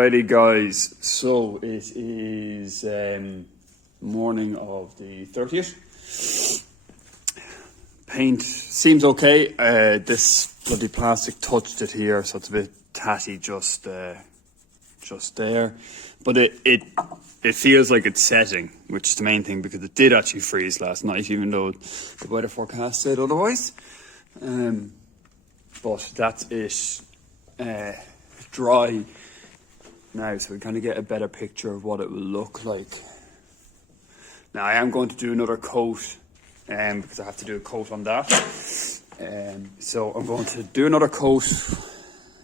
Alrighty guys, so it is morning of the 30th. Paint seems okay. This bloody plastic touched it here, so it's a bit tatty just there. But it feels like it's setting, which is the main thing, because it did actually freeze last night, even though the weather forecast said otherwise. But that's it. Dry now, so we kind of get a better picture of what it will look like. Now I am going to do another coat, because I have to do a coat on that. So I'm going to do another coat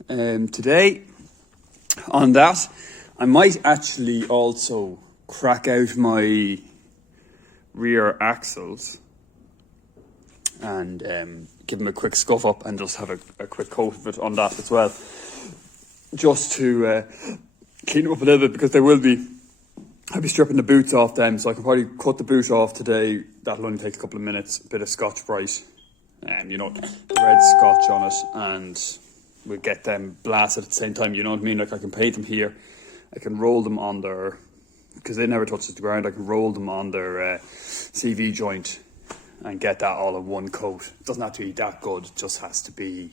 today on that. I might actually also crack out my rear axles and give them a quick scuff up and just have a quick coat of it on that as well, just to clean them up a little bit, because I'll be stripping the boots off them, so I can probably cut the boot off today. That'll only take a couple of minutes, a bit of Scotch-Brite, the red Scotch on it, and we'll get them blasted at the same time, you know what I mean? Like, I can paint them here, I can roll them on their, because they never touch the ground, I can roll them on their CV joint and get that all in one coat. It doesn't have to be that good, it just has to be,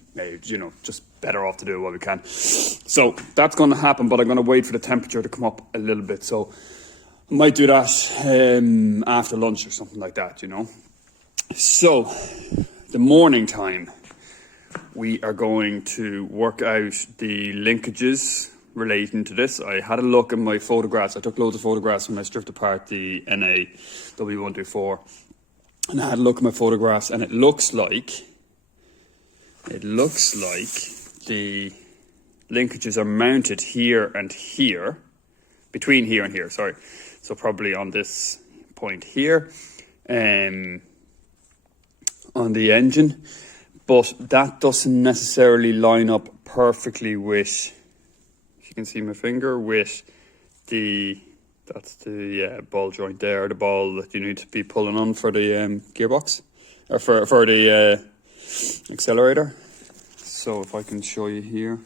just better off to do it while we can. So that's going to happen, but I'm going to wait for the temperature to come up a little bit. So I might do that after lunch or something like that, So the morning time, we are going to work out the linkages relating to this. I had a look at my photographs. I took loads of photographs when I stripped apart the NA w124. And I had a look at my photographs, and it looks like the linkages are mounted here and here, between here and here, sorry. So probably on this point here, on the engine. But that doesn't necessarily line up perfectly with, if you can see my finger, with that's the ball joint there, the ball that you need to be pulling on for the gearbox, or for the accelerator. So if I can show you here,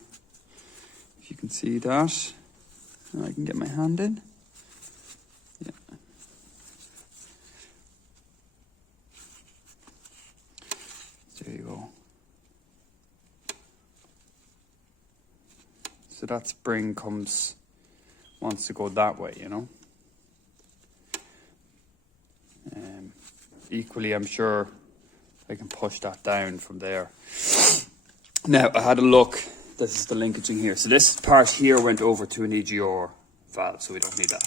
if you can see that, I can get my hand in. Yeah. There you go. So that spring wants to go that way, Equally, I'm sure I can push that down from there. Now, I had a look. This is the linkaging here. So this part here went over to an EGR valve, so we don't need that.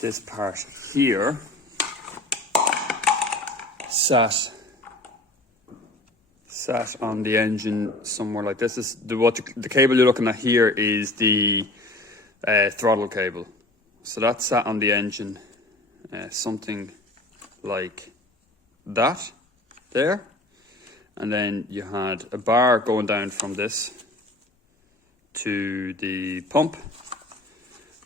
This part here sat on the engine somewhere like this. The cable you're looking at here is the throttle cable. So that sat on the engine something like that there, and then you had a bar going down from this to the pump,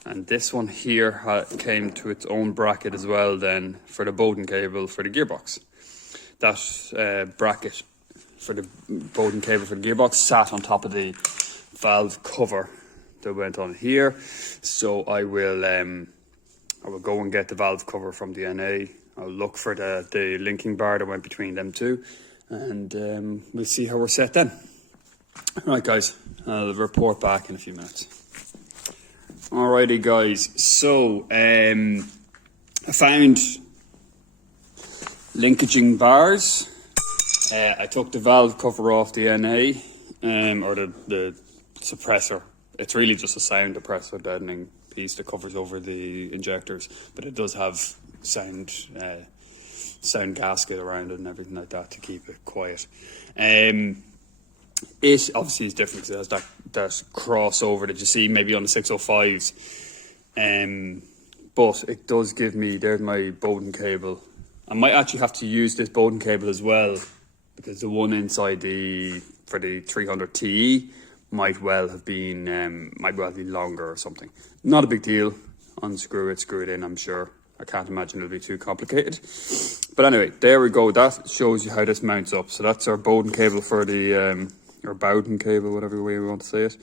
and this one here came to its own bracket as well then for the Bowden cable for the gearbox. That bracket for the Bowden cable for the gearbox sat on top of the valve cover that went on here. So I will go and get the valve cover from the NA. I'll look for the linking bar that went between them two, and we'll see how we're set then. Alright guys, I'll report back in a few minutes. Alrighty guys, so I found linkaging bars. I took the valve cover off the NA, or the suppressor. It's really just a sound suppressor deadening piece that covers over the injectors, but it does have sound gasket around it and everything like that to keep it quiet. It obviously is different because it has that crossover that you see maybe on the 605s, but it does give me, there's my Bowden cable. I might actually have to use this Bowden cable as well, because the one inside for the 300 TE might well be longer or something. Not a big deal. Unscrew it, screw it in, I'm sure. I can't imagine it'll be too complicated. But anyway, there we go. That shows you how this mounts up. So that's our Bowden cable for the, or Bowden cable, whatever way we want to say it,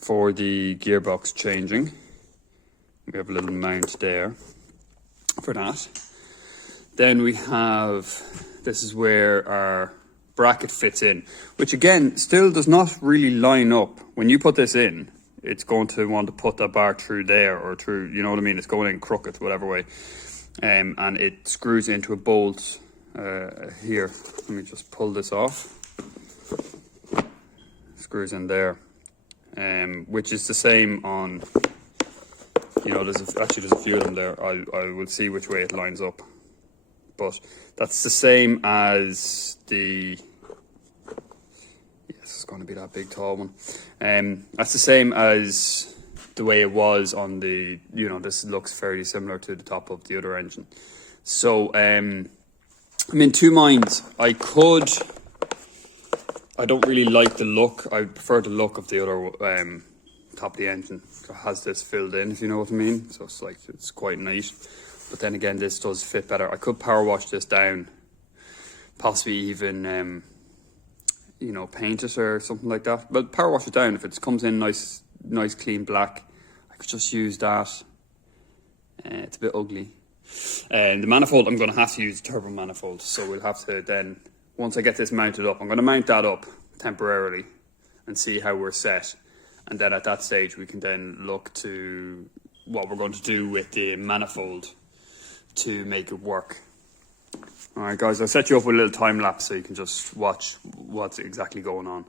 for the gearbox changing. We have a little mount there for that. Then we have, this is where our bracket fits in, which again still does not really line up. When you put this in, it's going to want to put that bar through there or through, you know what I mean, it's going in crooked, whatever way. And it screws into a bolt here. Let me just pull this off. Screws in there, which is the same on, you know, there's a few of them there. I will see which way it lines up, but that's the same as the, yes, it's going to be that big tall one. That's the same as the way it was on the, you know, this looks fairly similar to the top of the other engine. So I'm in two minds. I don't really like the look. I prefer the look of the other top of the engine. It has this filled in, if you know what I mean. So it's like, it's quite neat. But then again, this does fit better. I could power wash this down, possibly even, you know, paint it or something like that. But power wash it down. If it comes in nice, clean black, I could just use that. It's a bit ugly. And the manifold, I'm going to have to use turbo manifold. So we'll have to then, once I get this mounted up, I'm going to mount that up temporarily and see how we're set. And then at that stage, we can then look to what we're going to do with the manifold to make it work. All right, guys, I'll set you up with a little time lapse so you can just watch what's exactly going on.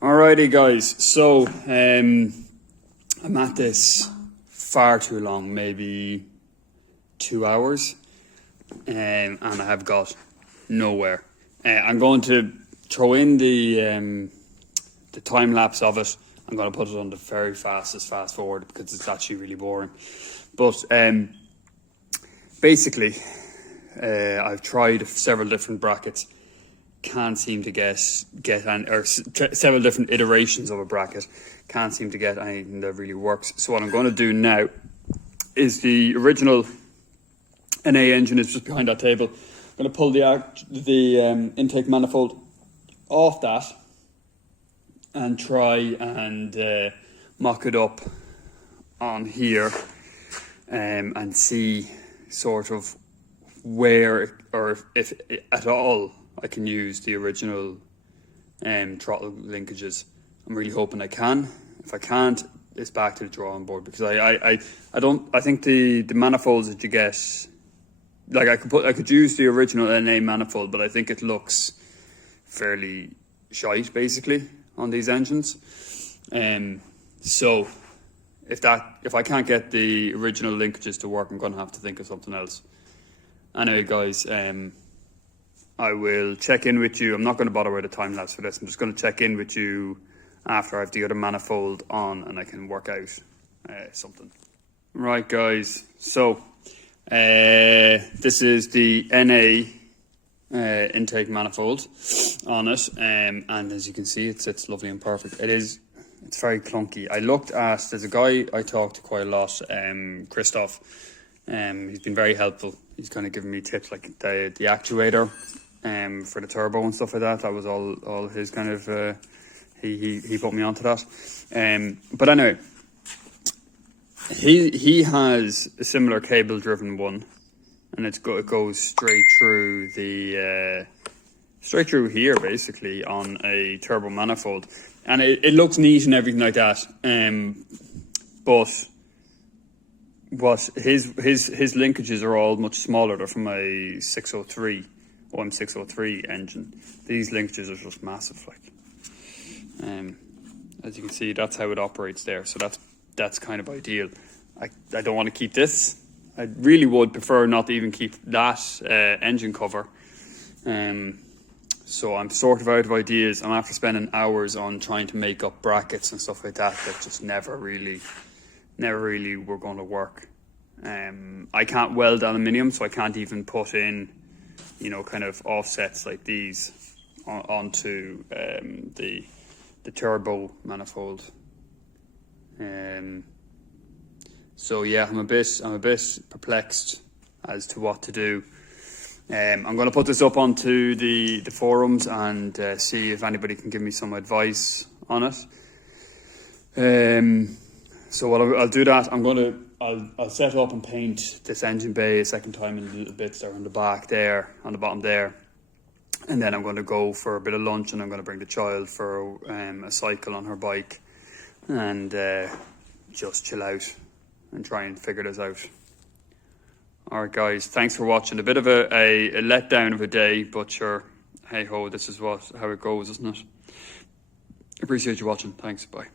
Alrighty guys, so I'm at this far too long, maybe 2 hours, and I have got nowhere. I'm going to throw in the time lapse of it. I'm going to put it on the very fastest fast forward because it's actually really boring. But basically, I've tried several different brackets. Can't seem to get any, or several different iterations of a bracket. Can't seem to get anything that really works. So what I'm going to do now is the original NA engine is just behind that table. I'm going to pull the intake manifold off that and try and mock it up on here and see sort of where, or if at all, I can use the original throttle linkages. I'm really hoping I can. If I can't, it's back to the drawing board, because I think the manifolds that you get, like I could use the original NA manifold, but I think it looks fairly shite basically on these engines. So if I can't get the original linkages to work, I'm going to have to think of something else. Anyway guys, I will check in with you. I'm not going to bother with a time lapse for this. I'm just going to check in with you after I have the other manifold on and I can work out something. Right guys, so this is the NA intake manifold on it, and as you can see, it sits lovely and perfect. It's very clunky. There's a guy I talk to quite a lot, Christoph. He's been very helpful. He's kind of given me tips like the actuator for the turbo and stuff like that. That was all his kind of, he put me onto that. But anyway, he has a similar cable driven one, and it goes straight through straight through here basically on a turbo manifold, and it looks neat and everything like that. But what his linkages are all much smaller. They're from a 603 om606 engine. These linkages are just massive, like. As you can see, that's how it operates there. So that's kind of ideal. I don't want to keep this. I really would prefer not to even keep that engine cover. So I'm sort of out of ideas. I'm after spending hours on trying to make up brackets and stuff like that just never really were going to work. I can't weld aluminium, so I can't even put in, you know, kind of offsets like these onto the turbo manifold. So yeah, I'm a bit perplexed as to what to do. I'm going to put this up onto the forums and see if anybody can give me some advice on it. So I'll do that. I'll set up and paint this engine bay a second time in the little bits there on the back there, on the bottom there. And then I'm going to go for a bit of lunch, and I'm going to bring the child for a cycle on her bike, and just chill out and try and figure this out. Alright guys, thanks for watching. A bit of a letdown of a day, but sure, hey ho, this is how it goes, isn't it? Appreciate you watching. Thanks, bye.